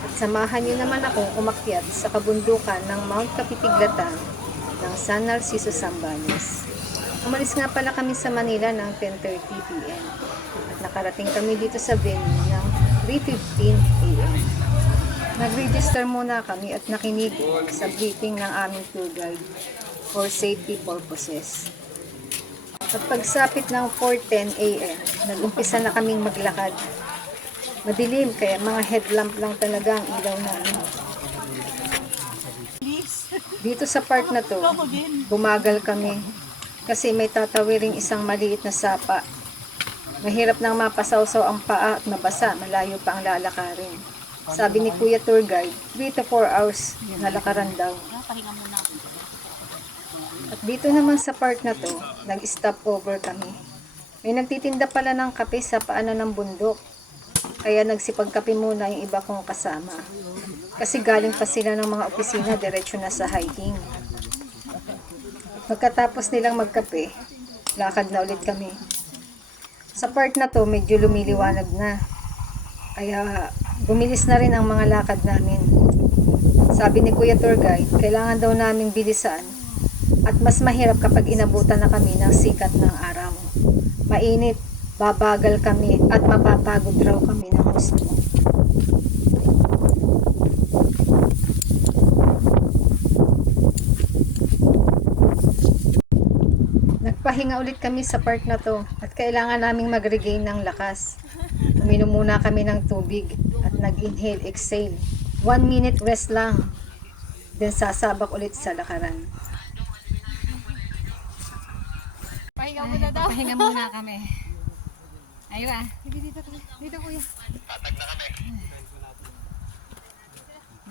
At samahan niyo naman akong umakyat sa kabundukan ng Mount Kapitiglatan ng San Narciso, Zambales. Umalis nga pala kami sa Manila ng 10:30 p.m. at nakarating kami dito sa venue ng 3:15 a.m. Nag-register muna kami at nakinig sa briefing ng aming tour guide for safety purposes. At pagsapit ng 4:10 a.m., nag-umpisa na kaming maglakad. Madilim kaya mga headlamp lang talaga ang ilaw namin. Dito sa part na to, bumagal kami kasi may tatawiring isang maliit na sapa. Mahirap nang mapasawsaw ang paa at mabasa, malayo pa ang lalakarin. Sabi ni Kuya Tour Guide, 3 to 4 hours na lakaran daw. At dito naman sa part na to, nag-stop over kami. May nagtitinda pala ng kape sa paanan ng bundok. Kaya nagsipagkape muna yung iba kong kasama. Kasi galing pa sila ng mga opisina, diretso na sa hiking. Pagkatapos nilang magkape, lakad na ulit kami. Sa part na to, medyo lumiliwanag na. Kaya bumilis na rin ang mga lakad namin. Sabi ni Kuya Tour Guide, kailangan daw naming bilisan at mas mahirap kapag inabutan na kami ng sikat ng araw. Mainit, babagal kami at mapapagod raw kami ng gusto. Nagpahinga ulit kami sa part na to at kailangan naming mag-regain ng lakas. Uminom muna kami ng tubig at nag-inhale, exhale. 1 minute rest lang. Then sasabak ulit sa lakaran. Pahinga muna daw. Pahinga muna kami. Ayun ah. Dito kuya. Tatag na kami.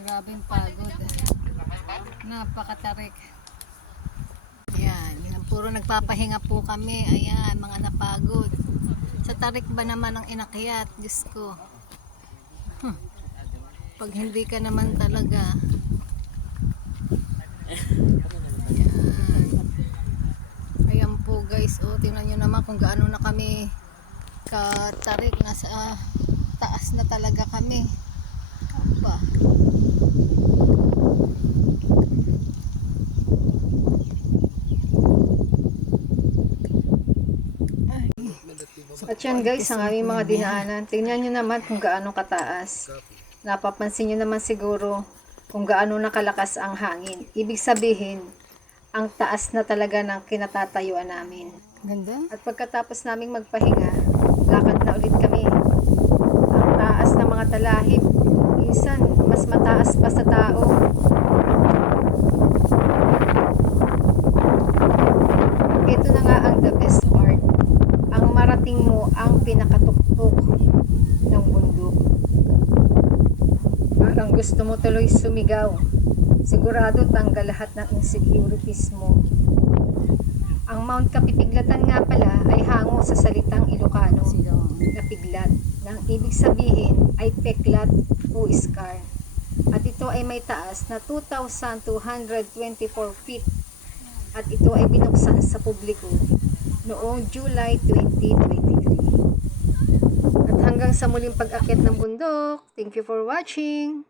Grabe yung pagod. Napakatarik. Yan. Puro nagpapahinga po kami. Ayan, mga napagod. Sa tarik ba naman ang inakyat? Diyos ko. Pag hindi ka naman talaga. Ayan po guys, tingnan nyo naman kung gaano na kami katarik, nasa taas na talaga kami. Aba. At yan guys, ang aming mga dinaanan. Tingnan nyo naman kung gaano kataas. Napapansin nyo naman siguro kung gaano nakalakas ang hangin. Ibig sabihin, ang taas na talaga ng kinatatayuan namin. Ganda. At pagkatapos naming magpahinga, lakad na ulit kami. Ang taas ng mga talahib, minsan mas mataas pa sa tao. Ito na nga ang the best part. Ang marating mo ang pinakatuktok ng bundok. Parang gusto mo tuloy sumigaw. Sigurado tanggal lahat ng insecurities mo. Ang Mount Kapitiglatan nga pala ay hango sa salitang Ilocano na piglat, nang ibig sabihin ay peklat o iskar. At ito ay may taas na 2,224 feet. At ito ay binuksan sa publiko noong July 2023. At hanggang sa muling pag-akyat ng bundok, thank you for watching!